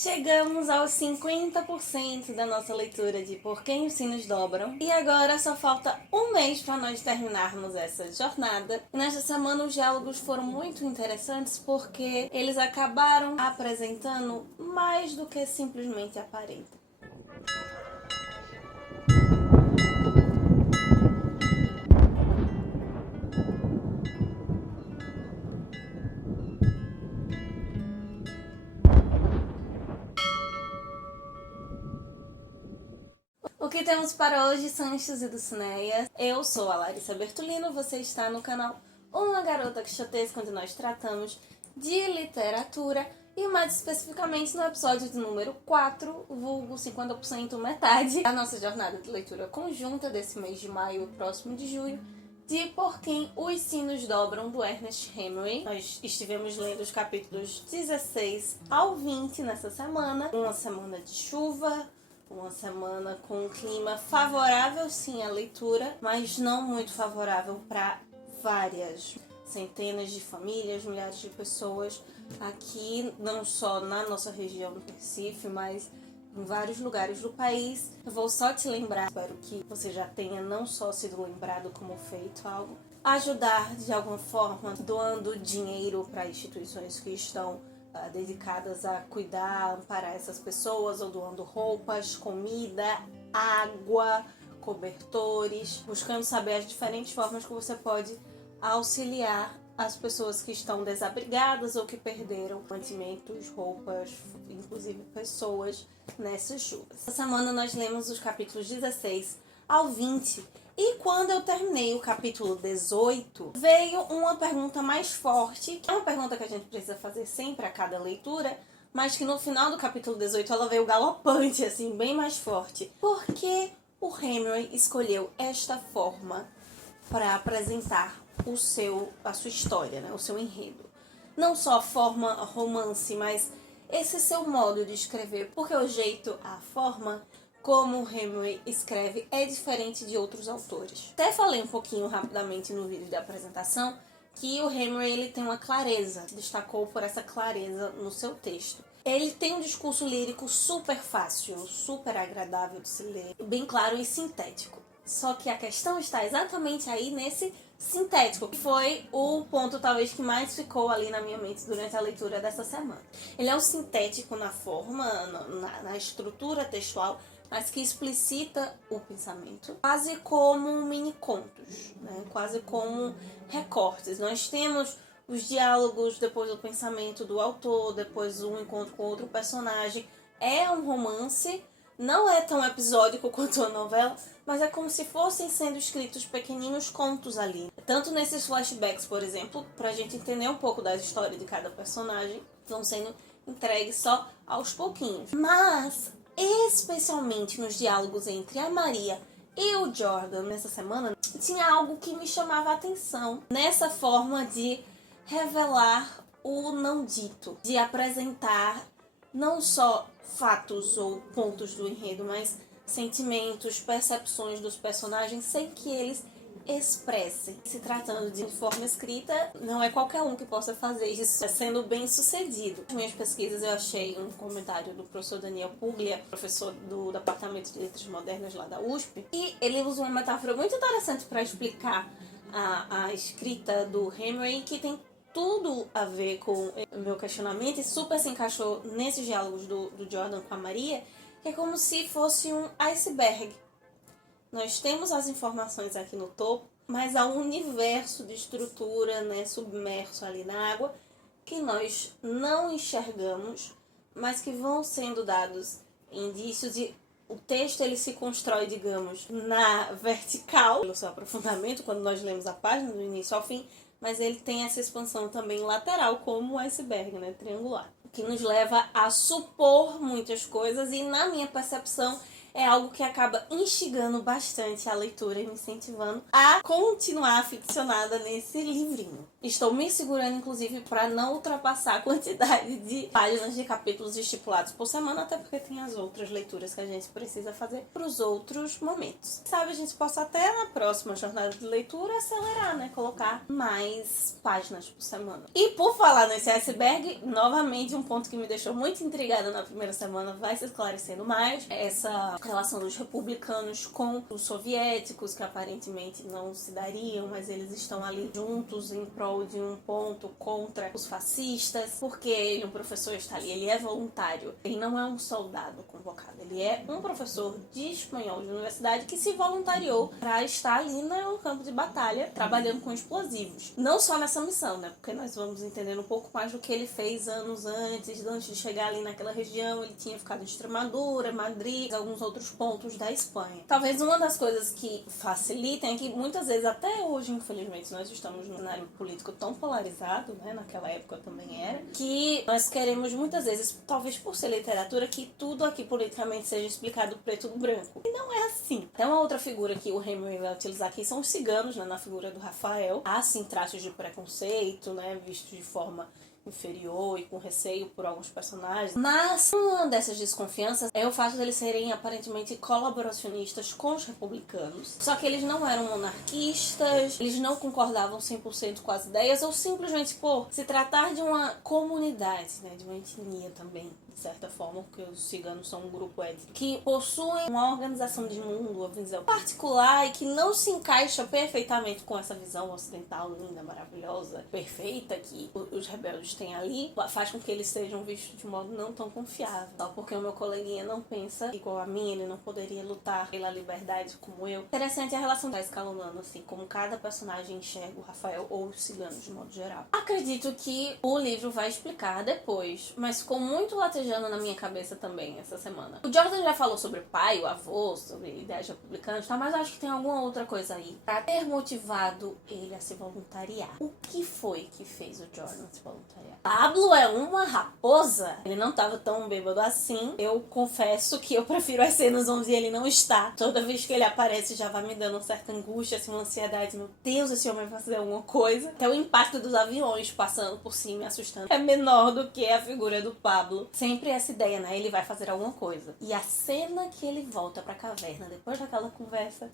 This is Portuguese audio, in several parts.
Chegamos aos 50% da nossa leitura de Por Quem os Sinos Dobram. E agora só falta um mês para nós terminarmos essa jornada. E nesta semana os diálogos foram muito interessantes porque eles acabaram apresentando mais do que simplesmente aparenta. O que temos para hoje são Anjos e Dulcineias. Eu sou a Larissa Bertolino, você está no canal Uma Garota Quixotesca, onde nós tratamos de literatura e mais especificamente no episódio de número 4, vulgo 50% metade, da nossa jornada de leitura conjunta desse mês de maio e próximo de junho, de Por Quem os Sinos Dobram, do Ernest Hemingway. Nós estivemos lendo os capítulos 16 ao 20 nessa semana, uma semana de chuva, uma semana com um clima favorável sim à leitura, mas não muito favorável para várias centenas de famílias, milhares de pessoas aqui, não só na nossa região do Recife, mas em vários lugares do país. Eu vou só te lembrar, espero que você já tenha não só sido lembrado como feito algo, ajudar de alguma forma, doando dinheiro para instituições que estão dedicadas a cuidar, amparar essas pessoas, ou doando roupas, comida, água, cobertores, buscando saber as diferentes formas que você pode auxiliar as pessoas que estão desabrigadas ou que perderam mantimentos, roupas, inclusive pessoas nessas chuvas. Essa semana nós lemos os capítulos 16 ao 20 e quando eu terminei o capítulo 18, veio uma pergunta mais forte, que é uma pergunta que a gente precisa fazer sempre a cada leitura, mas que no final do capítulo 18 ela veio galopante, assim, bem mais forte. Por que o Hemingway escolheu esta forma para apresentar a sua história, né? O seu enredo? Não só a forma romance, mas esse seu modo de escrever, porque o jeito, a forma como o Hemingway escreve é diferente de outros autores. Até falei um pouquinho rapidamente no vídeo de apresentação que o Hemingway ele tem uma clareza, se destacou por essa clareza no seu texto. Ele tem um discurso lírico super fácil, super agradável de se ler, bem claro e sintético. Só que a questão está exatamente aí nesse sintético, que foi o ponto talvez que mais ficou ali na minha mente durante a leitura dessa semana. Ele é um sintético na forma, na estrutura textual, mas que explicita o pensamento, quase como mini-contos, né? Quase como recortes. Nós temos os diálogos, depois o pensamento do autor, depois um encontro com outro personagem. É um romance, não é tão episódico quanto a novela, mas é como se fossem sendo escritos pequeninos contos ali. Tanto nesses flashbacks, por exemplo, pra gente entender um pouco da história de cada personagem, vão sendo entregues só aos pouquinhos. Mas especialmente nos diálogos entre a Maria e o Jordan nessa semana, tinha algo que me chamava a atenção nessa forma de revelar o não dito, de apresentar não só fatos ou pontos do enredo, mas sentimentos, percepções dos personagens sem que eles expressem. Se tratando de forma escrita, não é qualquer um que possa fazer isso, sendo bem sucedido. Nas minhas pesquisas eu achei um comentário do professor Daniel Puglia, professor do Departamento de Letras Modernas lá da USP, e ele usa uma metáfora muito interessante para explicar a escrita do Hemingway, que tem tudo a ver com o meu questionamento e super se encaixou nesses diálogos do Jordan com a Maria, que é como se fosse um iceberg. Nós temos as informações aqui no topo, mas há um universo de estrutura, né, submerso ali na água que nós não enxergamos, mas que vão sendo dados indícios e o texto ele se constrói, digamos, na vertical, pelo seu aprofundamento, quando nós lemos a página do início ao fim, mas ele tem essa expansão também lateral, como o iceberg, né, triangular, que nos leva a supor muitas coisas e, na minha percepção, é algo que acaba instigando bastante a leitura e me incentivando a continuar ficcionada nesse livrinho. Estou me segurando, inclusive, para não ultrapassar a quantidade de páginas de capítulos estipulados por semana, até porque tem as outras leituras que a gente precisa fazer para os outros momentos. Sabe, a gente possa até na próxima jornada de leitura acelerar, né? Colocar mais páginas por semana. E por falar nesse iceberg, novamente um ponto que me deixou muito intrigada na primeira semana vai se esclarecendo mais. Essa relação dos republicanos com os soviéticos, que aparentemente não se dariam, mas eles estão ali juntos em prol de um ponto contra os fascistas, porque ele, um professor, está ali, ele é voluntário, ele não é um soldado convocado, ele é um professor de espanhol de universidade que se voluntariou para estar ali no campo de batalha, trabalhando com explosivos. Não só nessa missão, né, porque nós vamos entendendo um pouco mais do que ele fez anos antes de chegar ali naquela região. Ele tinha ficado em Extremadura, Madrid, alguns outros pontos da Espanha. Talvez uma das coisas que facilitem é que muitas vezes, até hoje, infelizmente, nós estamos num cenário político tão polarizado, né, naquela época também era, que nós queremos muitas vezes, talvez por ser literatura, que tudo aqui politicamente seja explicado preto no branco. E não é assim. Tem uma outra figura que o Hemingway vai utilizar aqui, são os ciganos, né, na figura do Rafael. Há, sim, traços de preconceito, né, vistos de forma inferior e com receio por alguns personagens. Mas uma dessas desconfianças é o fato de eles serem aparentemente colaboracionistas com os republicanos. Só que eles não eram monarquistas, eles não concordavam 100% com as ideias, ou simplesmente por se tratar de uma comunidade, né, de uma etnia também, de certa forma, porque os ciganos são um grupo étnico, que possuem uma organização de mundo, uma visão particular e que não se encaixa perfeitamente com essa visão ocidental linda, maravilhosa, perfeita que os rebeldes têm ali, faz com que eles sejam vistos de modo não tão confiável. Só porque o meu coleguinha não pensa igual a mim, ele não poderia lutar pela liberdade como eu. Interessante a relação da escalonando, assim, como cada personagem enxerga o Rafael ou os ciganos de modo geral. Acredito que o livro vai explicar depois, mas ficou muito latejando na minha cabeça também essa semana. O Jordan já falou sobre o pai, o avô, sobre ideias republicanas, tá? Mas acho que tem alguma outra coisa aí pra ter motivado ele a se voluntariar. O que foi que fez o Jordan se voluntariar? Pablo é uma raposa. Ele não tava tão bêbado assim. Eu confesso que eu prefiro as cenas onde ele não está. Toda vez que ele aparece já vai me dando uma certa angústia, assim, uma ansiedade. Meu Deus, esse homem vai fazer alguma coisa. Até o impacto dos aviões passando por cima me assustando é menor do que a figura do Pablo. Sempre essa ideia, né? Ele vai fazer alguma coisa. E a cena que ele volta pra caverna depois daquela conversa,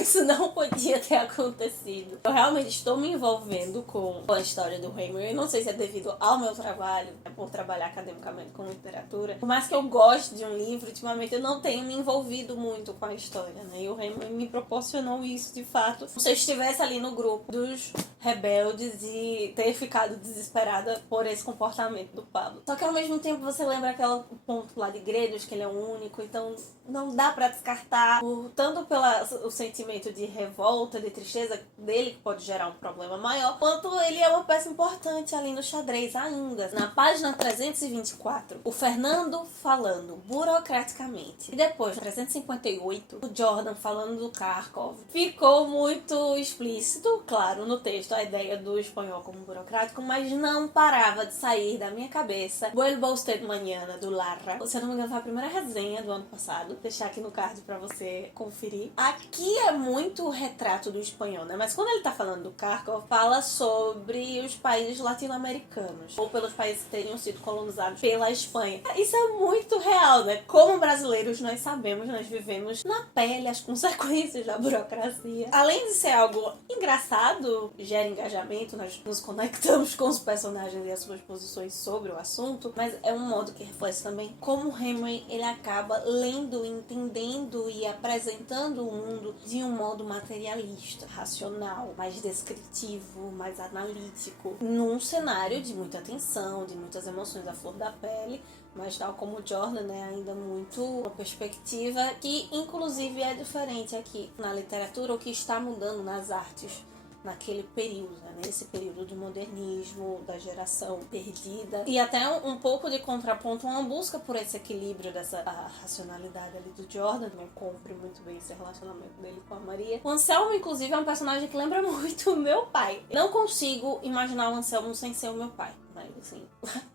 isso não podia ter acontecido. Eu realmente estou me envolvendo com a história do Hemingway. Eu não sei se é devido ao meu trabalho, por trabalhar academicamente com literatura. Por mais que eu goste de um livro, ultimamente eu não tenho me envolvido muito com a história, né? E o Hemingway me proporcionou isso, de fato. Se eu estivesse ali no grupo dos rebeldes e ter ficado desesperada por esse comportamento do Pablo. Só que ao mesmo tempo você lembra aquele ponto lá de Grelhos, que ele é o único, então não dá pra descartar, tanto pelo sentimento de revolta, de tristeza dele, que pode gerar um problema maior, quanto ele é uma peça importante ali no xadrez ainda. Na página 324, o Fernando falando burocraticamente. E depois, 358, o Jordan falando do Kharkov. Ficou muito explícito, claro, no texto, a ideia do espanhol como burocrático, mas não parava de sair da minha cabeça. Vuelva usted mañana, do Larra. Se eu não me engano, foi a primeira resenha do ano passado. Vou deixar aqui no card pra você conferir. Aqui é muito o retrato do espanhol, né? Mas quando ele tá falando do Kharkov, fala sobre os países latino-americanos, ou pelos países que teriam sido colonizados pela Espanha. Isso é muito real, né? Como brasileiros, nós sabemos, nós vivemos na pele as consequências da burocracia. Além de ser algo engraçado, gera engajamento, nós nos conectamos com os personagens e as suas posições sobre o assunto, mas é um modo que reflete também como o Hemingway, ele acaba lendo, entendendo e apresentando o mundo de um modo materialista, racional, mais descritivo, mais analítico, num cenário de muita tensão, de muitas emoções à flor da pele, mas tal como o Jordan, né, ainda muito uma perspectiva que inclusive é diferente aqui na literatura, o que está mudando nas artes naquele período, né? Nesse período do modernismo, da geração perdida, e até um pouco de contraponto, uma busca por esse equilíbrio dessa racionalidade ali do Jordan. Não compre muito bem esse relacionamento dele com a Maria. O Anselmo, inclusive, é um personagem que lembra muito o meu pai. Não consigo imaginar o Anselmo sem ser o meu pai. mas assim,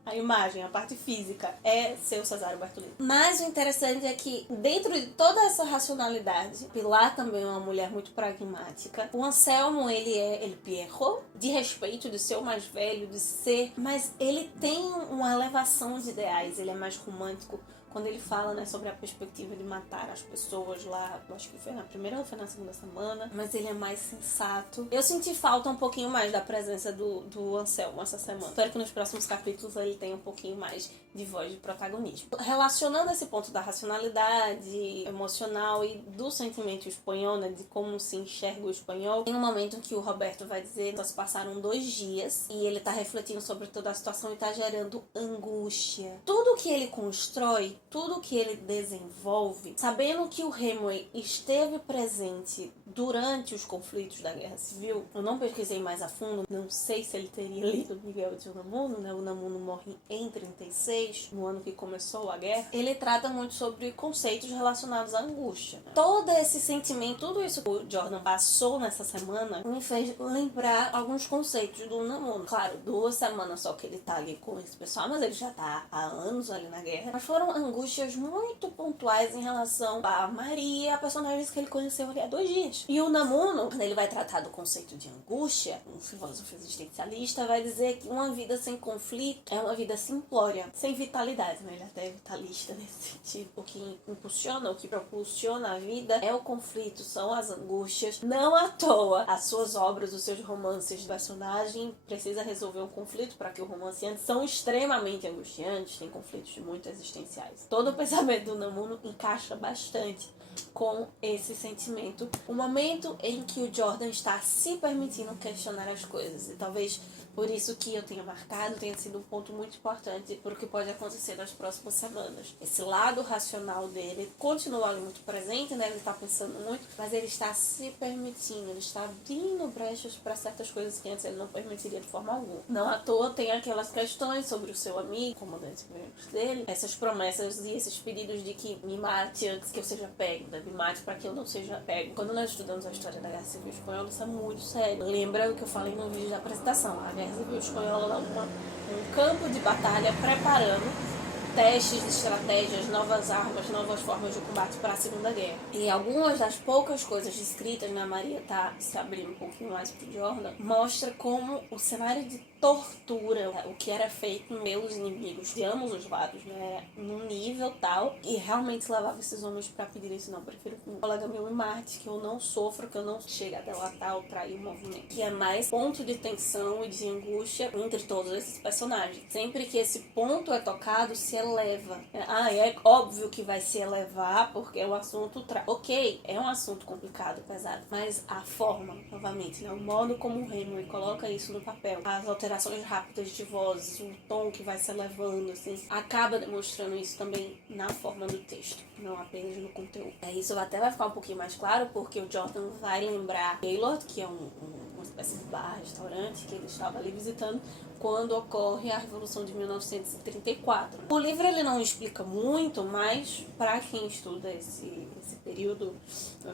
a imagem, a parte física é ser o Cesário Bertolini. Mas o interessante é que dentro de toda essa racionalidade, Pilar também é uma mulher muito pragmática. O Anselmo, ele Pierrot, de respeito, de ser o mais velho, de ser, mas ele tem uma elevação de ideais, ele é mais romântico. Quando ele fala, né, sobre a perspectiva de matar as pessoas lá, eu acho que foi na primeira ou foi na segunda semana, mas ele é mais sensato. Eu senti falta um pouquinho mais da presença do Anselmo essa semana. Espero que nos próximos capítulos ele tenha um pouquinho mais de voz de protagonismo. Relacionando esse ponto da racionalidade emocional e do sentimento espanhol, né, de como se enxerga o espanhol, tem um momento que o Roberto vai dizer que nós passaram 2 dias e ele tá refletindo sobre toda a situação e tá gerando angústia. Tudo que ele constrói, tudo que ele desenvolve, sabendo que o Hemingway esteve presente durante os conflitos da Guerra Civil, eu não pesquisei mais a fundo, não sei se ele teria lido Miguel de Unamuno, né? O Unamuno morre em 36, no ano que começou a guerra. Ele trata muito sobre conceitos relacionados à angústia, né? Todo esse sentimento, tudo isso que o Jordan passou nessa semana, me fez lembrar alguns conceitos do Unamuno. Claro, 2 semanas só que ele tá ali com esse pessoal, mas ele já tá há anos ali na guerra. Mas foram angústias muito pontuais em relação a Maria, a personagem que ele conheceu ali há 2 dias. E o Unamuno, quando ele vai tratar do conceito de angústia, um filósofo existencialista, vai dizer que uma vida sem conflito é uma vida simplória, sem vitalidade, né? Ele até é vitalista nesse sentido. O que impulsiona, o que propulsiona a vida é o conflito, são as angústias. Não à toa, as suas obras, os seus romances de personagem precisa resolver um conflito para que o romanciante são extremamente angustiantes, tem conflitos muito existenciais. Todo o pensamento do Unamuno encaixa bastante com esse sentimento. O momento em que o Jordan está se permitindo questionar as coisas. E talvez por isso que eu tenha marcado tenha sido um ponto muito importante para o que pode acontecer nas próximas semanas. Esse lado racional dele continua ali muito presente, né? Ele está pensando muito, mas ele está se permitindo, ele está abrindo brechas para certas coisas que antes ele não permitiria de forma alguma. Não à toa tem aquelas questões sobre o seu amigo, comandante dele, essas promessas e esses pedidos de que me mate antes que eu seja pego, né? Me mate para que eu não seja pego. Quando nós estudamos a história da Guerra Civil Espanhola, isso é muito sério. Lembra o que eu falei no vídeo da apresentação, a Guerra Civil Espanhola, um campo de batalha preparando testes de estratégias, novas armas, novas formas de combate para a Segunda Guerra. E algumas das poucas coisas descritas na Maria tá se abrindo um pouquinho mais pro Jordan, mostra como o cenário de tortura, o que era feito pelos inimigos de ambos os lados, né, num nível tal, e realmente levava esses homens para pedir isso. Não, prefiro que um colega meu me mate, que eu não sofra, que eu não chegue a delatar ou trair o movimento. Que é mais ponto de tensão e de angústia entre todos esses personagens. Sempre que esse ponto é tocado, se eleva. É óbvio que vai se elevar, porque o assunto ok, é um assunto complicado, pesado, mas a forma, novamente, né, o modo como o Hemingway coloca isso no papel, as alterações rápidas de vozes, o tom que vai se elevando, assim, acaba demonstrando isso também na forma do texto, não apenas no conteúdo. Isso até vai ficar um pouquinho mais claro, porque o Jordan vai lembrar Gaylord, que é uma espécie de bar, restaurante, que ele estava ali visitando quando ocorre a Revolução de 1934. O livro ele não explica muito, mas para quem estuda esse período,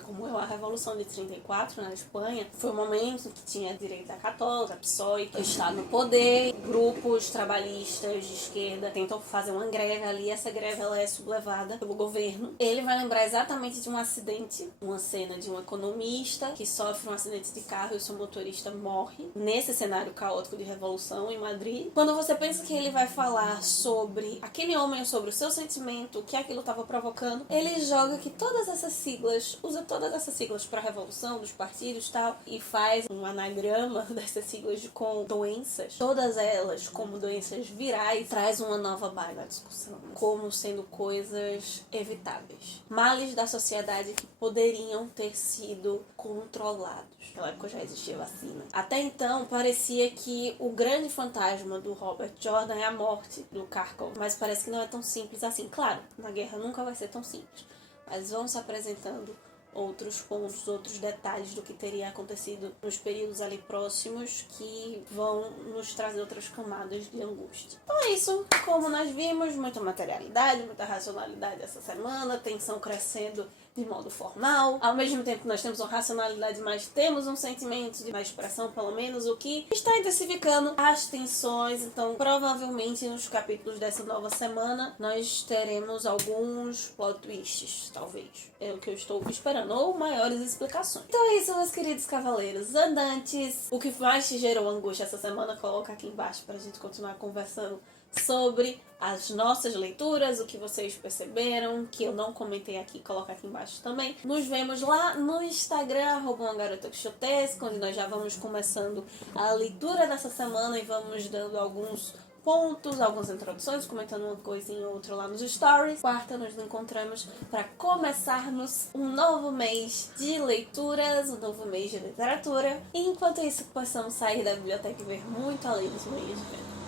como é a Revolução de 34 na Espanha, foi um momento que tinha a direita católica, PSOE, que está no poder, grupos trabalhistas de esquerda tentam fazer uma greve ali, essa greve ela é sublevada pelo governo. Ele vai lembrar exatamente de um acidente, uma cena de um economista que sofre um acidente de carro e o seu motorista morre nesse cenário caótico de revolução em Madrid. Quando você pensa que ele vai falar sobre aquele homem, sobre o seu sentimento, o que aquilo estava provocando, ele joga que todas essas siglas, usa todas essas siglas para a revolução dos partidos e tal, e faz um anagrama dessas siglas com doenças, todas elas como doenças virais, traz uma nova baila à discussão, como sendo coisas evitáveis, males da sociedade que poderiam ter sido controlados. Naquela época já existia vacina. Até então parecia que o grande fantasma do Robert Jordan é a morte do Kharkov, mas parece que não é tão simples assim. Claro, na guerra nunca vai ser tão simples, mas vão se apresentando outros pontos, outros detalhes do que teria acontecido nos períodos ali próximos que vão nos trazer outras camadas de angústia. Então é isso, como nós vimos, muita materialidade, muita racionalidade essa semana, tensão crescendo de modo formal. Ao mesmo tempo que nós temos uma racionalidade, mas temos um sentimento de uma expressão, pelo menos, o que está intensificando as tensões. Então, provavelmente, nos capítulos dessa nova semana, nós teremos alguns plot twists, talvez. É o que eu estou esperando, ou maiores explicações. Então é isso, meus queridos cavaleiros andantes. O que mais te gerou angústia essa semana, coloca aqui embaixo pra gente continuar conversando sobre as nossas leituras, o que vocês perceberam, que eu não comentei aqui, coloca aqui embaixo também. Nos vemos lá no Instagram, @umagarota_quixotesca, onde nós já vamos começando a leitura dessa semana e vamos dando alguns pontos, algumas introduções, comentando uma coisinha ou outra lá nos stories. Quarta, nos encontramos para começarmos um novo mês de leituras, um novo mês de literatura. E enquanto isso, possamos sair da biblioteca e ver muito além dos meios de venda.